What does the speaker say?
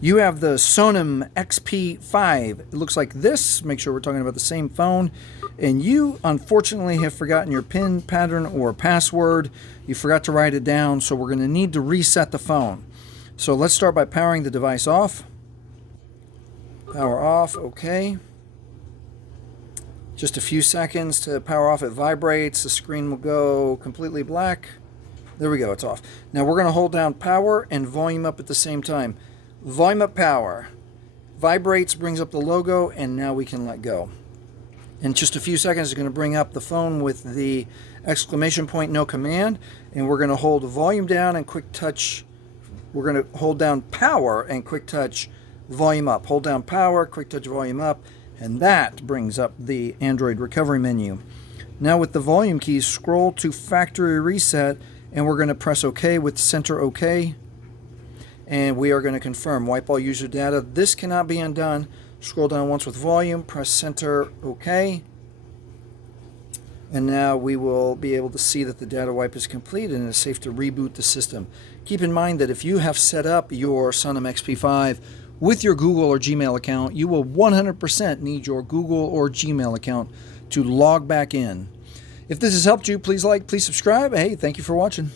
You have the Sonim XP5. It looks like this. Make sure we're talking about the same phone. And you, unfortunately, have forgotten your PIN pattern or password. You forgot to write it down, so we're going to need to reset the phone. So let's start by powering the device off. Power off, okay. Just a few seconds to power off. It vibrates. The screen will go completely black. There we go, it's off. Now we're going to hold down power and volume up at the same time. Volume up, power. Vibrates, brings up the logo, and now we can let go. In just a few seconds, it's going to bring up the phone with the exclamation point, no command, and we're going to hold volume down and quick touch. We're going to hold down power and quick touch volume up. Hold down power, quick touch volume up, and that brings up the Android recovery menu. Now with the volume keys, scroll to factory reset, and we're going to press OK with center OK. And we are going to confirm wipe all user data. This cannot be undone. Scroll down once with volume, press center OK. And now we will be able to see that the data wipe is complete and it's safe to reboot the system. Keep in mind that if you have set up your Sonim XP5 with your Google or Gmail account, you will 100% need your Google or Gmail account to log back in. If this has helped you, please like, please subscribe. Hey, thank you for watching.